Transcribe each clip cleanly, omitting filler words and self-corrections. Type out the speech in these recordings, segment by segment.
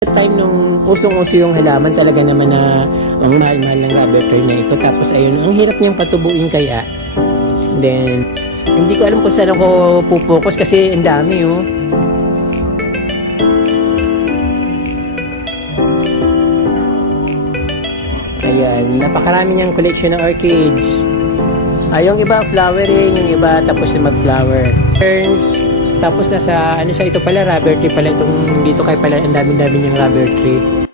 Time nung usong-uso yung halaman, talaga naman na ang mahal-mahal ng rubber tree na ito. Tapos ayun, ang hirap niyang patubuin kaya. Then, hindi ko alam kung saan ako pupokus kasi ang dami oh. Ayan, napakarami niyang collection ng orchids. Yung iba flowering, yung iba tapos na mag-flower. Ferns, tapos nasa ano siya, ito pala rubber tree pala itong dito kay pala, ang dami-dami niyang rubber tree.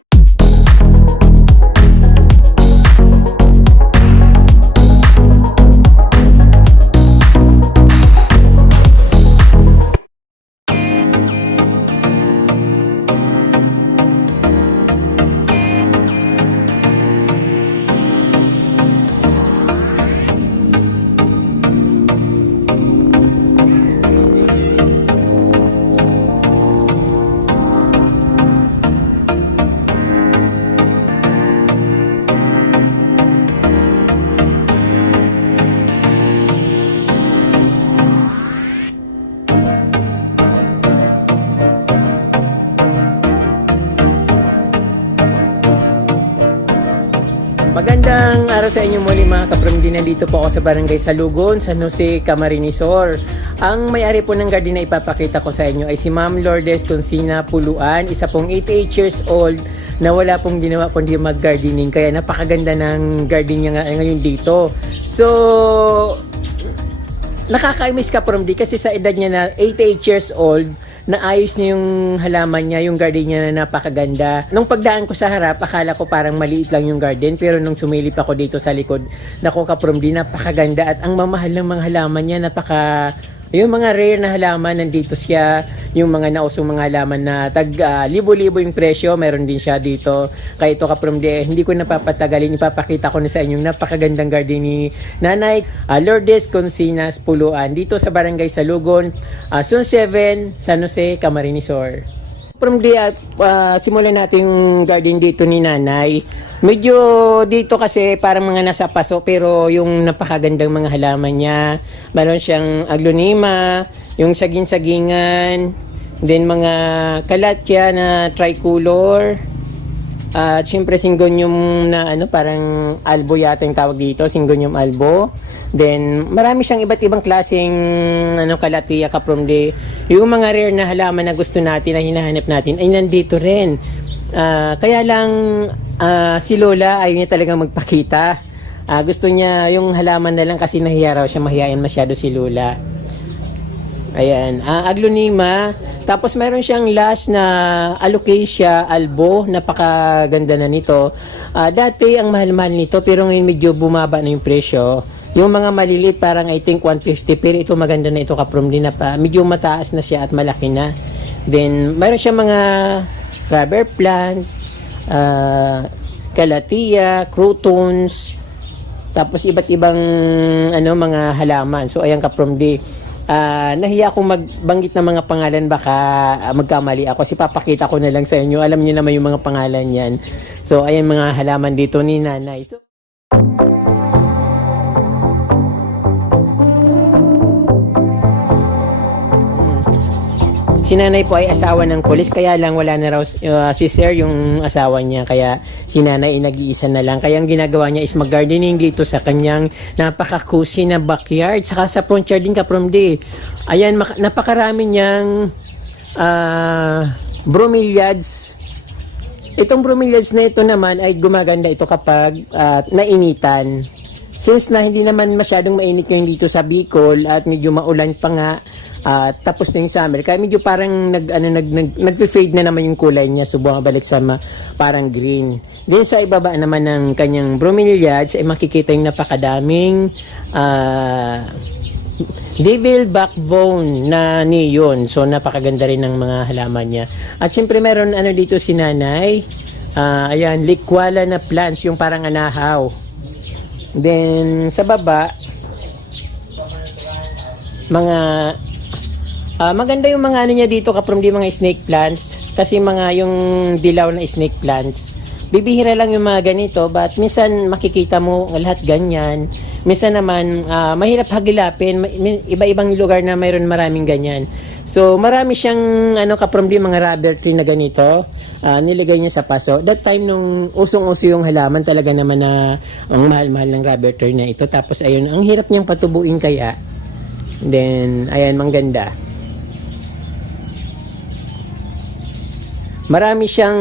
Magandang araw sa inyo muli mga kapromdi. Nandito po ako sa Barangay Salugon, San Jose, Camarines Sur. Ang may-ari po ng garden na ipapakita ko sa inyo ay si Ma'am Lourdes Consina Puluan, isa pong 88 years old na wala pong ginawa kundi mag-gardening. Kaya napakaganda ng garden niya ngayon dito. So, nakaka-miss kapromdi kasi sa edad niya na 88 years old, naayos niya yung halaman niya, yung garden niya na napakaganda. Nung pagdaan ko sa harap, akala ko parang maliit lang yung garden, pero nung sumilip ako dito sa likod, naku kapromdi, napakaganda at ang mamahal ng mga halaman niya, yung mga rare na halaman, nandito siya. Yung mga nausong mga halaman na libo-libo yung presyo, meron din siya dito. Kaya ito kapromdi, hindi ko napapatagalin, ipapakita ko na sa inyong napakagandang garden ni Nanay Lourdes Consina Puluan dito sa Barangay Salugon, Zone 7, San Jose, Camarines Sur. From the simulan natin yung garden dito ni Nanay. Medyo dito kasi parang mga nasa paso, pero yung napakagandang mga halaman niya. Meron siyang aglonema, yung saging-sagingan, then mga kalatya na tricolor. At syempre syngonium na parang albo yata yung tawag dito, syngonium albo. Then marami siyang iba't ibang klaseng kalatiya kapromdi. Yung mga rare na halaman na gusto natin, na hinahanap natin, ay nandito rin. Kaya lang si Lola ayaw niya talagang magpakita. Gusto niya yung halaman na lang kasi nahiya raw siya, mahihain masyado si Lola. Ayan, aglonema. Tapos meron siyang last na alocasia albo, napakaganda na nito. Dati ang mahal-mahal nito, pero ngayon medyo bumaba na yung presyo. Yung mga maliliit parang I think 150, pero ito maganda na ito kapromdi na pa. Medyo mataas na siya at malaki na. Then meron siyang mga rubber plant, calathea, croutons, tapos iba't ibang mga halaman. So ayan kapromdi. Nahiya akong magbanggit ng mga pangalan, baka magkamali ako. Kasi papakita ko na lang sa inyo. Alam niyo naman yung mga pangalan yan. So ayan mga halaman dito ni Nanay. So, si Nanay po ay asawa ng pulis, kaya lang wala na raw si Sir yung asawa niya, kaya si Nanay ay nag-iisa na lang. Kaya ang ginagawa niya is mag-gardening dito sa kanyang napaka-cozy na backyard, saka sa front yard din kapromdi. Ayan, napakarami niyang bromeliads. Itong bromeliads na ito naman ay gumaganda ito kapag nainitan. Since na hindi naman masyadong mainit ngayon dito sa Bicol at medyo maulan pa nga, tapos na yung summer, kaya medyo parang nag-fade na naman yung kulay niya, so bumabalik sa parang green. Then sa ibaba naman ng kanyang bromeliads ay makikita yung napakadaming devil backbone na neon. So napakaganda rin ng mga halaman niya. At syempre meron dito si Nanay, ayan, likwala na plants, yung parang anahaw. Then sa baba, mga maganda yung mga niya dito kapromdi, mga snake plants, kasi mga yung dilaw na snake plants. Bibihira lang yung mga ganito, but minsan makikita mo lahat ganyan. Minsan naman mahirap hagilapin, iba-ibang lugar na mayroon maraming ganyan. So marami siyang kapromdi, mga rubber tree na ganito. nilagay niya sa paso. That time nung usong-uso yung halaman, talaga naman na ang mahal-mahal ng rubber tree na ito. Tapos ayun, ang hirap niyang patubuin kaya. Then, ayan, mangganda. Marami siyang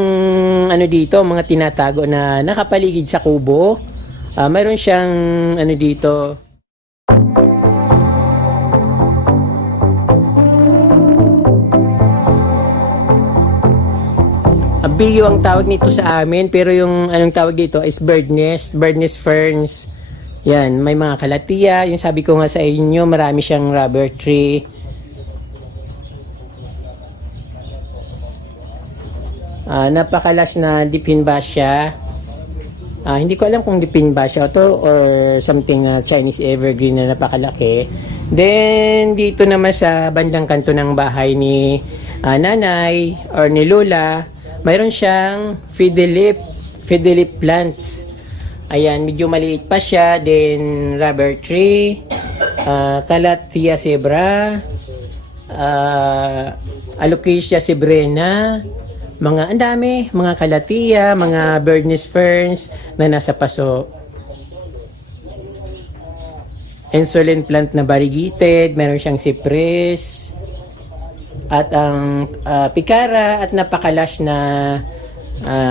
ano dito, mga tinatago na nakapaligid sa kubo. Mayroon siyang ano dito. Biyo ang tawag nito sa amin, pero yung anong tawag dito is bird nest ferns. Yan, may mga kalatia, yung sabi ko nga sa inyo, marami siyang rubber tree. Napakalas na dipinbasia. Hindi ko alam kung dipinbasia to or something Chinese evergreen na napakalaki. Then dito naman sa bandang kanto ng bahay ni nanay or ni Lola, mayroon siyang fiddlelip plants. Ayan, medyo maliit pa siya. Then, rubber tree, Calathea zebra, Alocasia zebrena, ang dami, mga Calathea, mga bird nest ferns na nasa paso. Insulin plant na variegated, meron siyang cypress, at ang pikara at napakalash na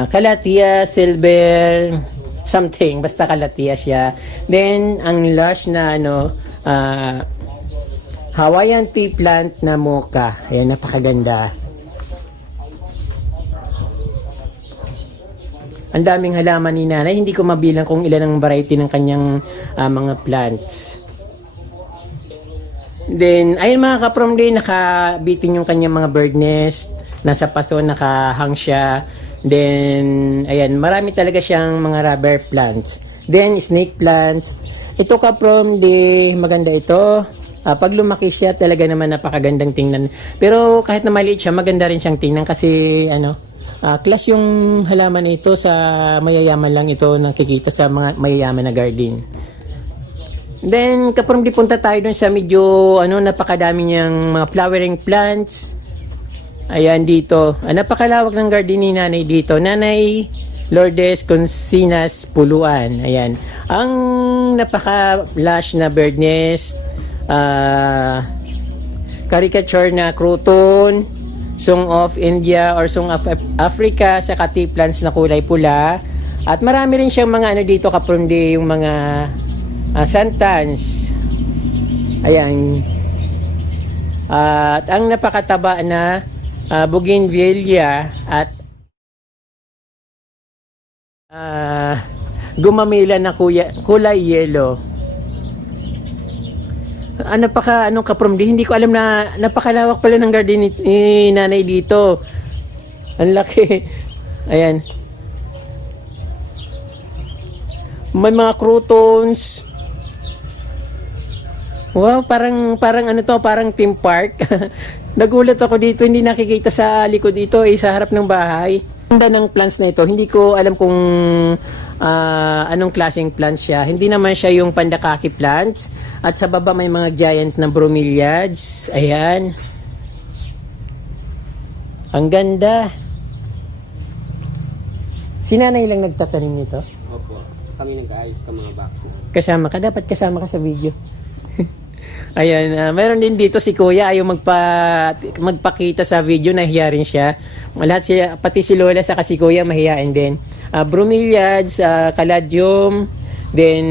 Calathea silver something, basta Calathea siya. Then ang lush na Hawaiian tea plant na mocha. Ayan, napakaganda. Ang daming halaman ni nanay, hindi ko mabilang kung ilan ang variety ng kanyang mga plants. Then, ayun mga kaprom din, nakabitin yung kanyang mga bird nest. Nasa paso, nakahang siya. Then, ayan, marami talaga siyang mga rubber plants. Then, snake plants. Ito kaprom di, maganda ito. Pag lumaki siya, talaga naman napakagandang tingnan. Pero kahit na maliit siya, maganda rin siyang tingnan kasi, class yung halaman ito sa mayayaman lang ito nakikita sa mga mayayaman na garden. Then, kapag di punta tayo dun sa medyo, napakadami niyang mga flowering plants. Ayan, dito. Napakalawak ng garden ni nanay dito. Nanay Lourdes Consinas Puluan. Ayan. Ang napaka-lush na bird nest, caricature na crouton, Song of India or Song of Africa, sa tea plants na kulay pula. At marami rin siyang mga dito, kaprundi, yung mga santans. Ayan. At ang napakataba na bougainvillea at gumamila na kulay yellow. Kaprom, hindi ko alam na napakalawak pala ng garden ni nanay dito. Ang laki. Ayan. May mga croutons. Wow, parang parang theme park. Nagulat ako dito, hindi nakikita sa likod dito, sa harap ng bahay. Ganda ng plants na ito. Hindi ko alam kung anong klaseng plants siya. Hindi naman siya yung pandakaki plants. At sa baba may mga giant na bromeliads. Ayan. Ang ganda. Si nanay lang nagtatanim nito? Opo. Kami nag-aayos ka mga box na. Kasama ka. Dapat kasama ka sa video. Ayan, meron din dito si Kuya, ayaw magpakita sa video, nahiya rin siya. Lahat siya, pati si Lola sa si Kuya, mahihain din. Bromeliads, caladium, then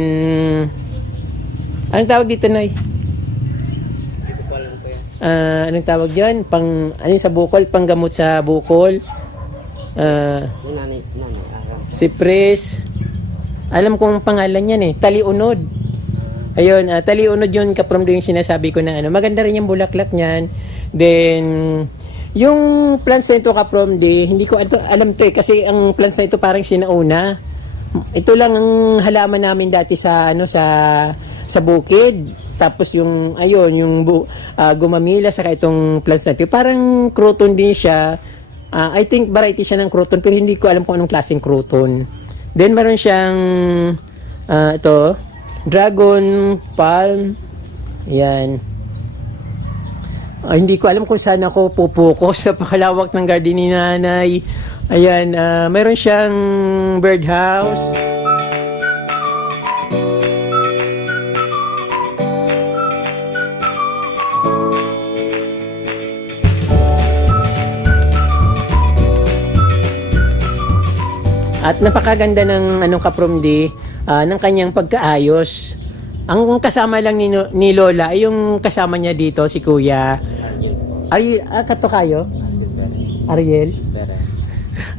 anong tawag dito, Noy? Hindi ko alam po yan. Anong tawag dyan? Sa bukol, panggamot sa bukol. Nanay, Cypress. Alam kong pangalan yan taliunod. Ayun, taliunod yun, kaprom yung sinasabi ko na maganda rin yung bulaklak niyan. Then, yung plants na ito, kaprom hindi ko alam to kasi ang plants na ito parang sinauna. Ito lang ang halaman namin dati sa sa bukid. Tapos yung gumamila sa itong plants na ito. Parang crouton din siya. I think variety siya ng crouton, pero hindi ko alam kung anong klaseng crouton. Then, meron siyang ito, dragon palm. Yan. Hindi ko alam kung saan ako pupokus sa pakalawak ng garden ni nanay. Ayan, mayroon siyang birdhouse. At napakaganda ng anong kapromdi, ng kanyang pagkaayos. Ang kasama lang ni Lola ay yung kasama niya dito, si Kuya. Kato kayo? Ariel?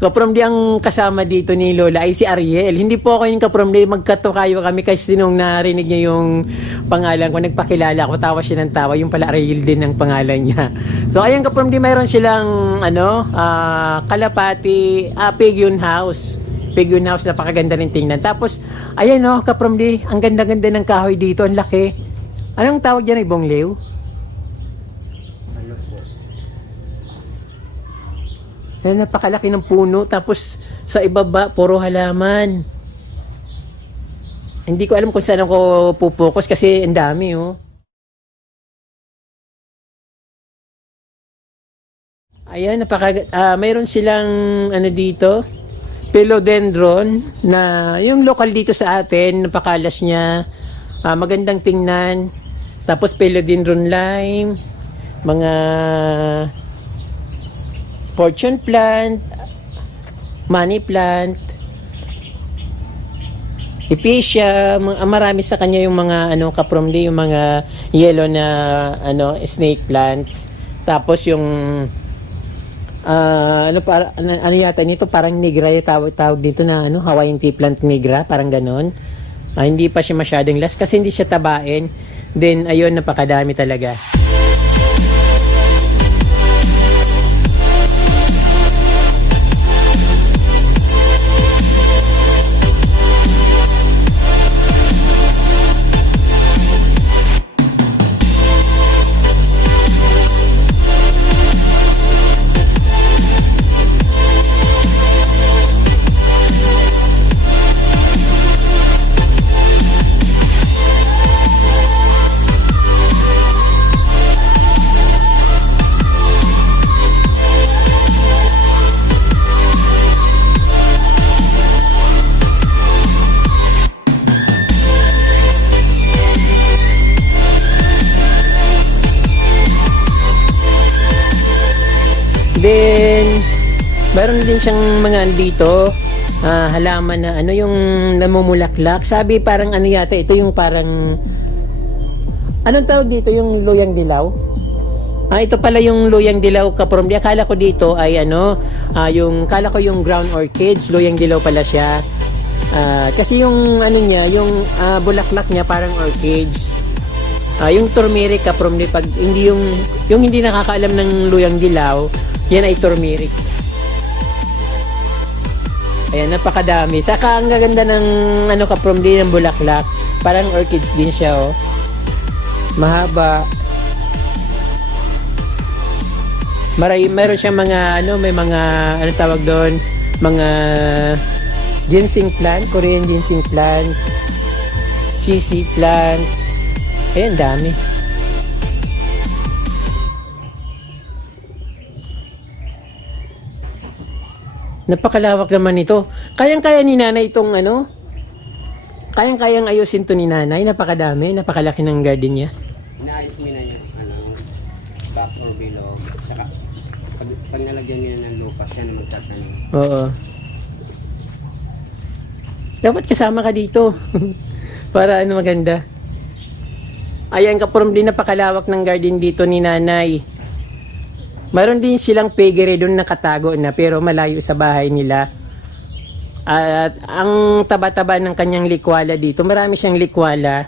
Kapromdi, ang kasama dito ni Lola ay si Ariel. Hindi po ako yung kapromdi, magkato kayo kami kasi nung narinig niya yung pangalan ko, nagpakilala ko, tawa siya ng tawa, yung pala Ariel din ang pangalan niya. So ayun kapromdi, mayroon silang kalapati, Pigeon House. Pigeon House, napakaganda rin tingnan. Tapos, ayan kapromdi, ang ganda-ganda ng kahoy dito, ang laki. Anong tawag dyan, ibong lew? Ano po? Ayan, napakalaki ng puno. Tapos, sa ibaba, puro halaman. Hindi ko alam kung saan ako pupokus kasi ang dami, Ayan, mayroon silang, dito, philodendron na yung local dito sa atin, napakalas niya, magandang tingnan. Tapos philodendron lime, mga fortune plant, money plant, ephesia, marami sa kanya yung mga kapromdi, yung mga yellow na snake plants. Tapos yung ano yata nito, parang nigra yung tawag dito na Hawaiian tea plant nigra, parang ganon. Hindi pa siya masyadong last kasi hindi siya tabain. Then ayun, napakadami talaga. Then, meron din siyang mga andito, halaman na yung namumulaklak. Sabi parang yata, ito yung parang, anong tawag dito, yung luyang dilaw? Ito pala yung luyang dilaw kapromdi. Akala ko dito ay kala ko yung ground orchids, luyang dilaw pala siya. Kasi yung niya, yung bulaklak niya parang orchids. Yung turmeric kapromdi, pag hindi yung hindi nakakaalam ng luyang dilaw, yan ay turmeric. Ayan, napakadami. Saka ang gaganda ng kapromdi ng bulaklak. Parang orchids din siya, Mahaba. Meron siyang mga may mga tawag doon, mga ginseng plant, Korean ginseng plant, CC plant. Ayan, dami. Napakalawak naman ito. Kayang-kaya ni nanay itong kayang-kayang ayusin to ni nanay. Napakadami, napakalaki ng garden niya. Inaayos mo na yung box or bilog. Saka pag nalagyan nyo ng lupa, siya na magtatanong. Oo. Dapat kasama ka dito. Para maganda. Ayan kapromdi, napakalawak ng garden dito ni nanay. Mayroon din silang piggery doon nakatago na pero malayo sa bahay nila. At ang taba-taba ng kanyang likwala dito, marami siyang likwala.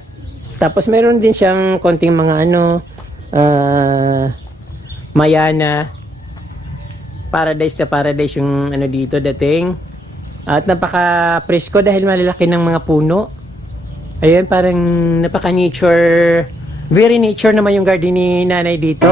Tapos mayroon din siyang konting mga mayana. Paradise na paradise yung dito dating. At napaka-presko dahil malalaki ng mga puno. Ayan, parang napaka-nature. Very nature naman yung garden ni nanay dito.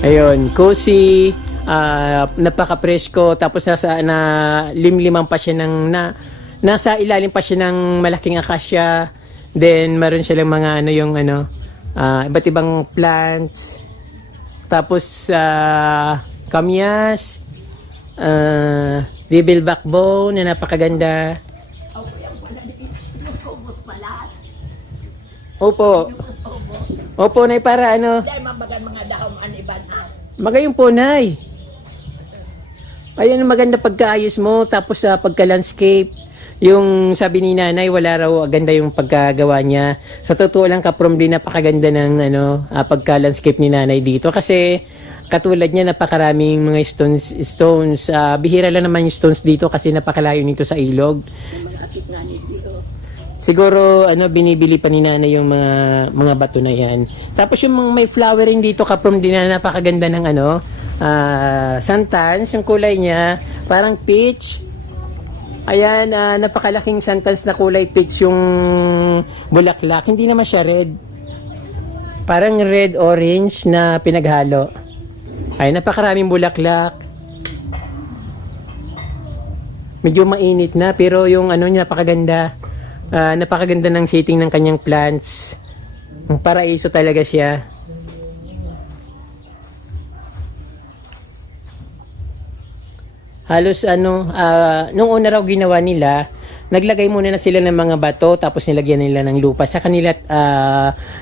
Ayun, cozy, napaka-presko, tapos limliman pa siya nasa ilalim pa siya ng malaking akasya. Then, meron siya lang mga iba't ibang plants. Tapos, kamyas, devil backbone na napakaganda. Opo. Opo, nay, para magayong po, nay. Ayan ang maganda pagkaayos mo, tapos sa pagka-landscape. Yung sabi ni nanay, wala raw ganda yung pagkagawa niya. Sa totoo lang, kaprom din napakaganda ng pagka-landscape ni nanay dito. Kasi katulad niya, napakaraming mga stones. Bihira lang naman yung stones dito kasi napakalayo nito sa ilog. Siguro binibili pa ni nanay yung mga bato na yan. Tapos yung mga may flowering dito, kaprom din na napakaganda ng santans, yung kulay niya parang peach. Ayan, napakalaking santans na kulay peach yung bulaklak. Hindi naman siya red. Parang red orange na pinaghalo. Ay, napakaraming bulaklak. Medyo mainit na pero yung niya napakaganda. Napakaganda ng shading ng kanyang plants. Paraiso talaga siya. Halos nung una raw ginawa nila, naglagay muna na sila ng mga bato tapos nilagyan nila ng lupa sa kanila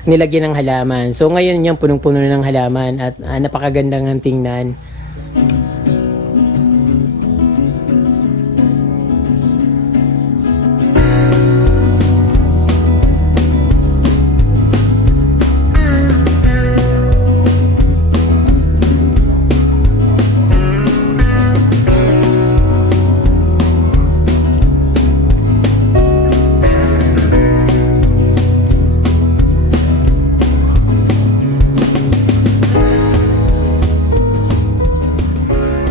nilagyan ng halaman. So ngayon yung punong-puno ng halaman at napakagandang ng tingnan.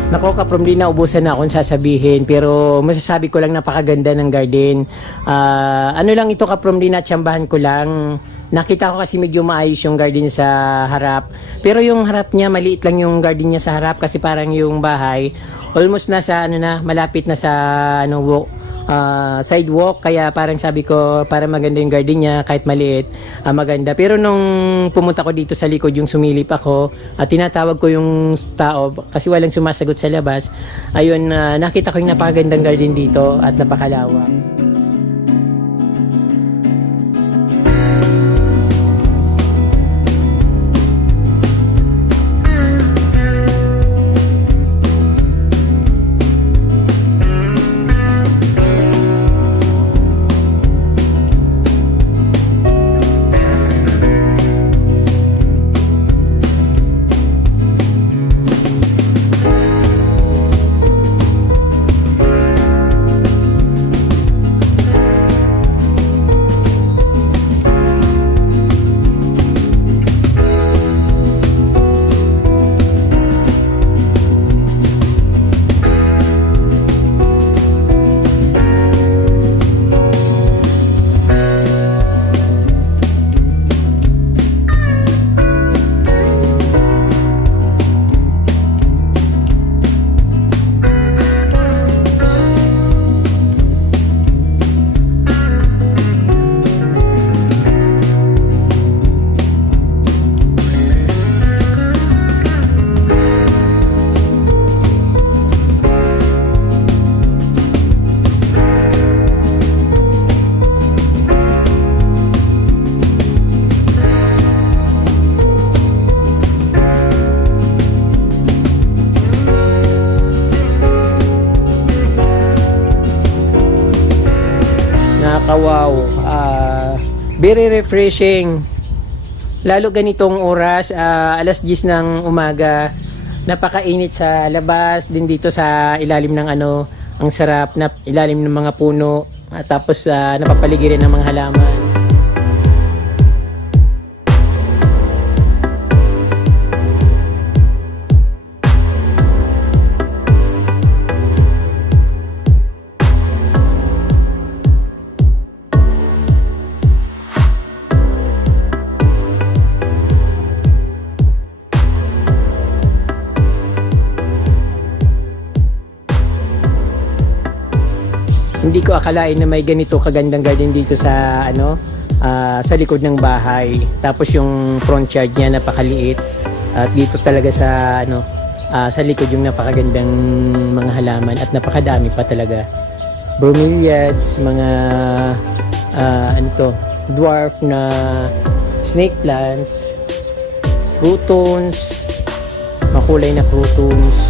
Nako, kaprom, di naubusan na akong sasabihin, pero masasabi ko lang napakaganda ng garden. Lang ito, kaprom, di natsambahan ko lang. Nakita ko kasi medyo maayos yung garden sa harap. Pero yung harap niya, maliit lang yung garden niya sa harap kasi parang yung bahay almost nasa malapit na sa sidewalk, kaya parang sabi ko para maganda yung garden niya kahit maliit, maganda. Pero nung pumunta ko dito sa likod, yung sumilip ako at tinatawag ko yung tao kasi walang sumasagot sa labas, ayun, nakita ko yung napakagandang garden dito at napakalawak. Wow, very refreshing. Lalo ganitong oras, alas 10 ng umaga, napakainit sa labas, din dito sa ilalim ng ang sarap na ilalim ng mga puno, tapos napapaligiran ng mga halaman. Hindi ko akalain na may ganito kagandang garden dito sa sa likod ng bahay. Tapos yung front yard niya napakaliit. At dito talaga sa sa likod yung napakagandang mga halaman at napakadami pa talaga. Bromeliads, mga dwarf na snake plants, croutons, makulay na croutons.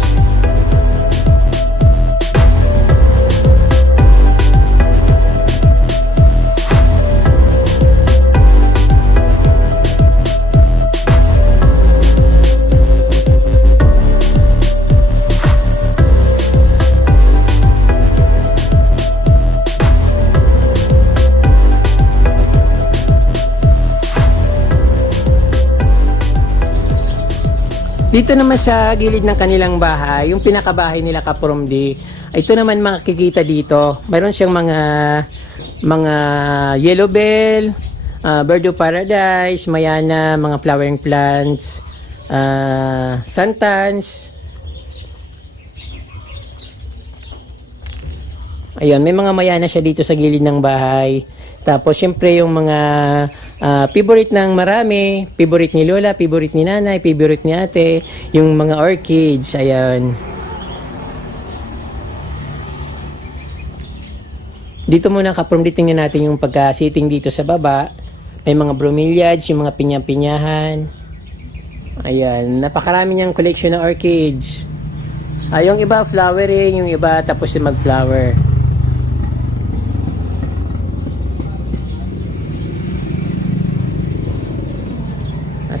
Dito naman sa gilid ng kanilang bahay, yung pinakabahay nila Kapromdi, ito naman makikita dito. Mayroon siyang mga yellow bell, bird of paradise, mayana, mga flowering plants, santans. Ayun, may mga mayana siya dito sa gilid ng bahay. Tapos syempre yung mga favorite ng marami, favorite ni Lola, favorite ni Nanay, favorite ni Ate, yung mga orchids, ayan. Dito muna Kapromdi, tingnan natin yung pagka-sitting dito sa baba. May mga bromeliads, yung mga pinya-pinyahan. Ayan, napakarami niyang collection ng orchids. Yung iba flowering, yung iba tapos yung mag-flower.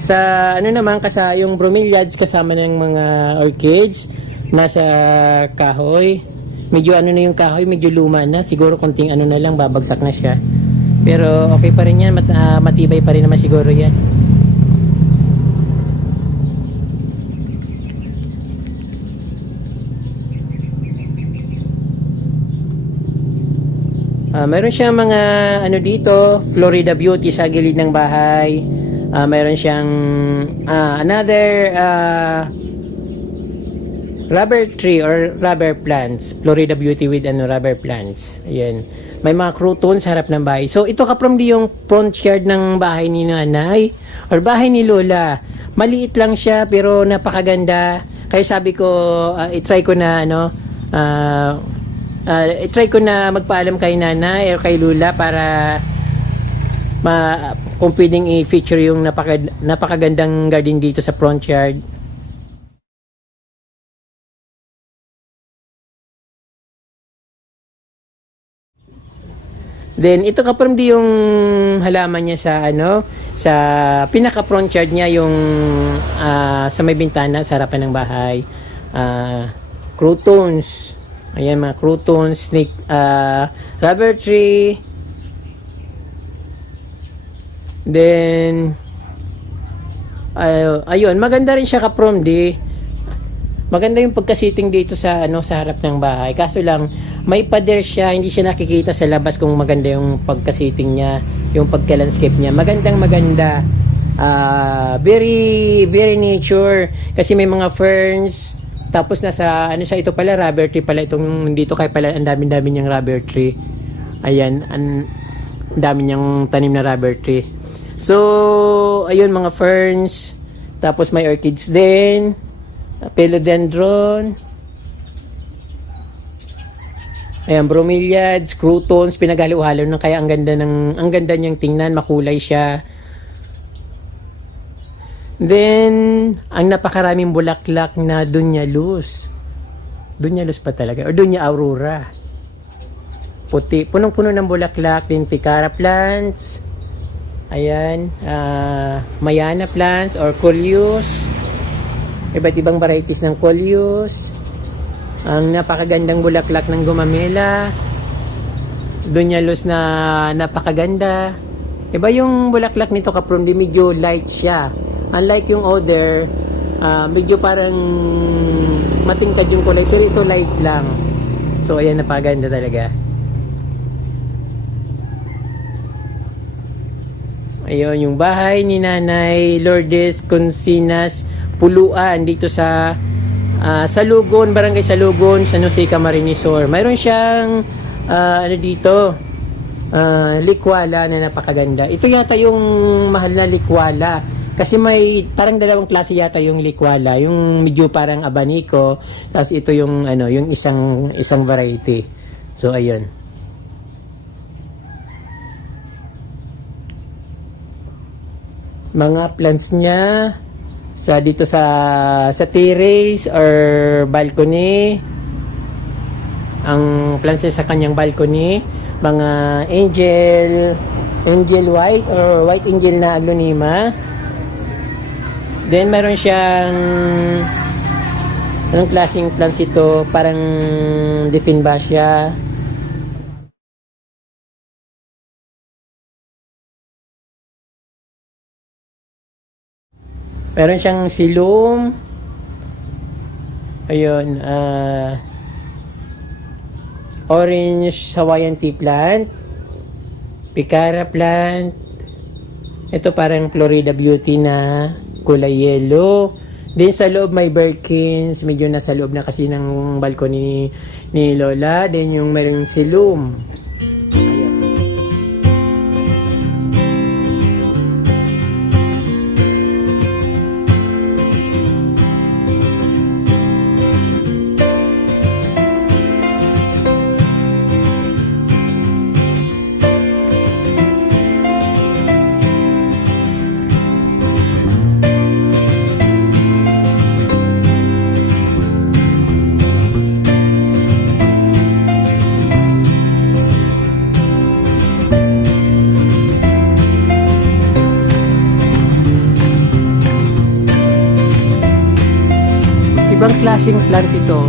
Sa naman yung bromeliads kasama ng mga orchids nasa kahoy. Medyo na yung kahoy, medyo luma na, siguro konting na lang, babagsak na siya. Pero okay pa rin yan, matibay pa rin naman siguro yan. Meron siyang mga dito, Florida Beauty sa gilid ng bahay. Mayroon siyang another rubber tree or rubber plants. Florida Beauty with rubber plants. Ayan. May mga croutons sa harap ng bahay. So ito Kapromdi yung front yard ng bahay ni Nanay or bahay ni Lola. Maliit lang siya pero napakaganda. Kaya sabi ko i-try ko na i-try ko na magpaalam kay Nanay or kay Lola para kung pwedeng i-feature yung napakagandang garden dito sa front yard. Then ito Kapromdi yung halaman niya sa sa pinaka front yard niya, yung sa may bintana sa harapan ng bahay. Croutons. Ayan, mga croutons, snake, rubber tree. Then ayun, maganda rin siya Kapromdi. Maganda yung pagka-sitting dito sa sa harap ng bahay. Kaso lang may pader siya, hindi siya nakikita sa labas kung maganda yung pagka-sitting niya, yung pagka-landscape niya. Maganda. Very very nature kasi may mga ferns. Tapos nasa siya, ito pala rubber tree pala itong dito, kaya pala ang dami-dami niyang rubber tree. Ayan, ang dami niyang tanim na rubber tree. So, ayun mga ferns. Tapos may orchids din. Philodendron. Ayan, bromeliads, croutons, pinaghalo-halo na, kaya ang ganda niyang tingnan, makulay siya. Then, ang napakaraming bulaklak na Dunya Luz. Dunya Luz pa talaga, or Dunya Aurora. Puti, punong-puno ng bulaklak, din picara plants. Ayan, mayana plants or coleus. Iba't ibang varieties ng coleus. Ang napakagandang bulaklak ng gumamela. Dunya Luz na napakaganda. Iba yung bulaklak nito Kapromdi, medyo light siya. Unlike yung other, medyo parang matingkad yung kulay, pero ito light lang. So ayan, napakaganda talaga. Ayun, yung bahay ni Nanay Lourdes Consinas Puluan dito sa Salugon, Barangay Salugon, San Jose, Camarines Sur. Mayroon siyang ano dito, likwala na napakaganda. Ito yata yung mahal na likwala. Kasi may parang dalawang klase yata yung likwala, yung medyo parang abanico, tapos ito yung ano, yung isang variety. So ayun. Mga plants niya dito sa terrace or balcony. Ang plants niya sa kanyang balcony, mga angel white or white angel na aglonema. Then meron siyang anong klaseng plants ito, parang Dieffenbachia. Meron siyang silum. Ayun, orange Hawaiian tea plant, picara plant. Ito parang Florida Beauty na kulay yellow. Then sa loob may Birkins, medyo nasa loob na kasi ng balcony ni Lola. Then yung merong silum. Ayan. Ibang klaseng plant ito.